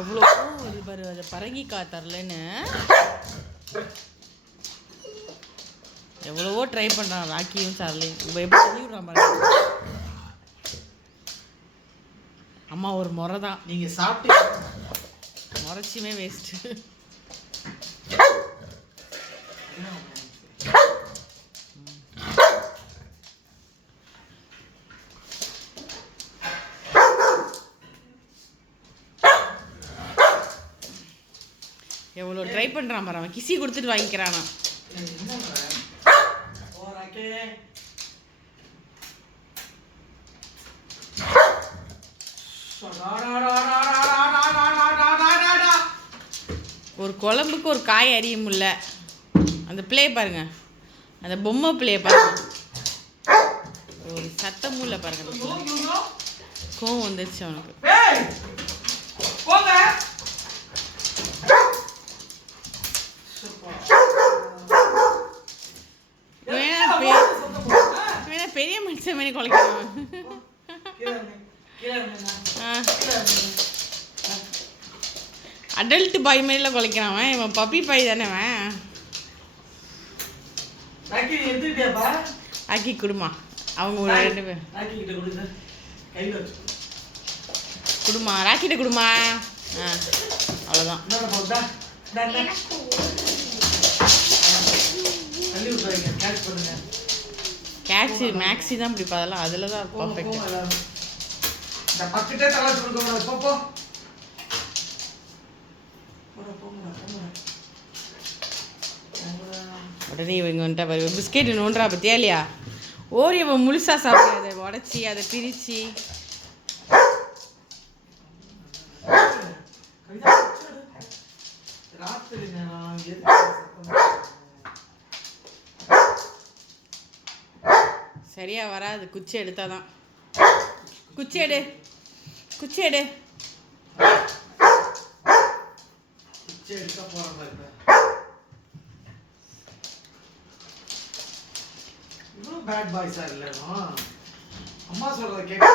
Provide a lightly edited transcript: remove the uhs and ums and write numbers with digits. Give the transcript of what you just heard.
எவ்வளோ இது பாரு, அதை பரங்கிக்காய் தரலன்னு எவ்வளவோ ட்ரை பண்ணுறான் ராக்கியும் சார்லையும். இப்போ எப்படி சொல்லி விட்றான் பாருங்க. அம்மா ஒரு முறை தான், நீங்கள் சாப்பிட்டு முறைச்சியுமே வேஸ்ட்டு. எவ்வளோ ட்ரை பண்ணுறான் பாரு, அவன் கிசி கொடுத்துட்டு வாங்கிக்கிறானா. ஒரு குழம்புக்கு ஒரு காய் அறிய முடியல. அந்த பிளே பாருங்க, அந்த பொம்மை பிளே பாருங்க, ஒரு சத்தமும் இல்லை பாருங்க. கோவம் வந்துருச்சு அவனுக்கு. பெரிய மனுஷன் மாதிரி குலைக்கிறான். அடல்ட் பாய் மாதிரில குலைக்கிறான். இவன் பப்பி பாய் தானே. ஆக்கி கொடுமா, அவங்க ஒரு 2 பேர் கொடுமா, ராக்கிட்ட கொடுமா. அவ்வளோதான். கேட்சி மேக்ஸி தான் பிடிப்பா, அதெல்லாம் அதில் தான் பர்ஃபெக்ட். உடனே இவங்க வந்துட்டா பிஸ்கெட்டு நோன்றா பற்றியா இல்லையா. ஓரியவை முழுசாக சாப்பிடு, அதை உடச்சி அதை பிரித்து. சரியா வராது, குச்சி எடுத்தால் தான். குச்சி எடு, குச்சி எடு. பேட் பாய்ஸா இல்லைன்னா அம்மா சொல்றத கேட்க